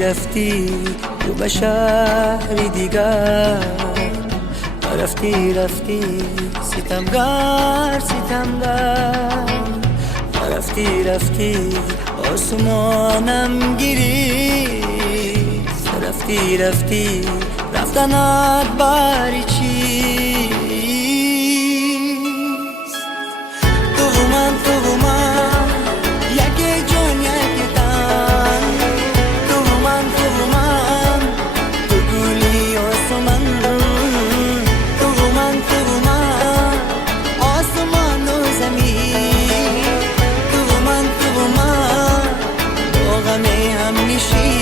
رفتی تو به شهری دیگر، رفتی ستمگر رفتی آسمانم گریست، رفتی رفتنت باری چیست؟ تو و من یکی جان یکی تن، تو و من تو گلی آسمان، تو و من آسمان و زمین، تو و من با غم هم نشین.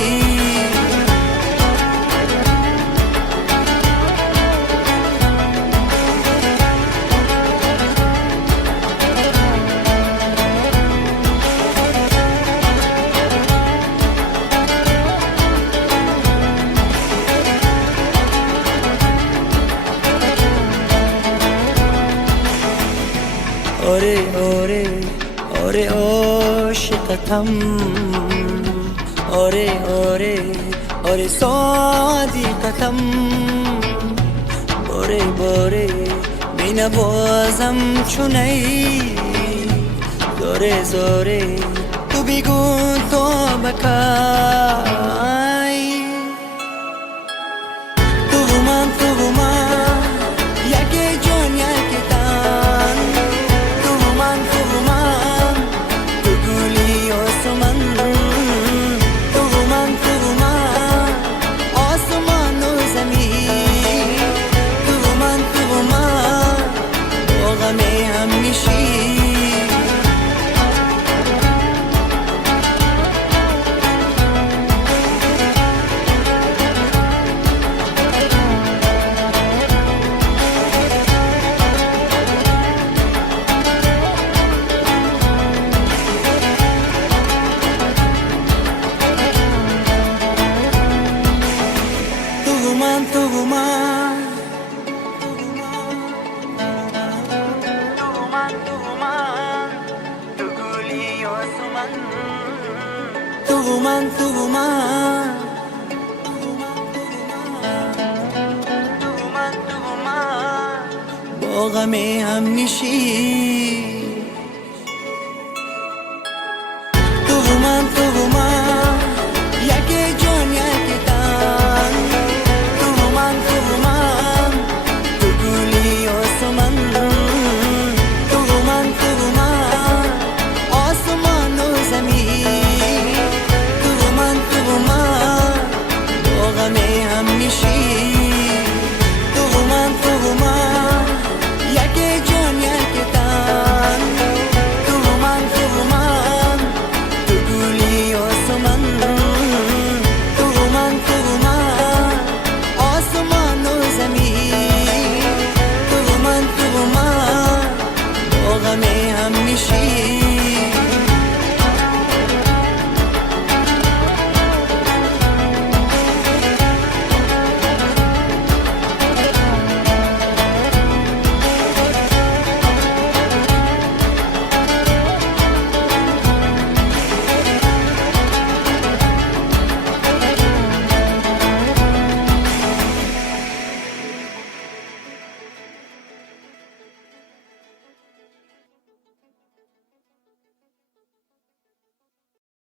آره عاشقتم، آره صادقتم، باره بینوازم چونی، زاره تو بگو تو بکای. تو و من یکی جان یکی تن، تو و من تو گلی آسمان، تو و من آسمان و زمین، تو و من با غم هم نشین. تو و من با غم هم نشین.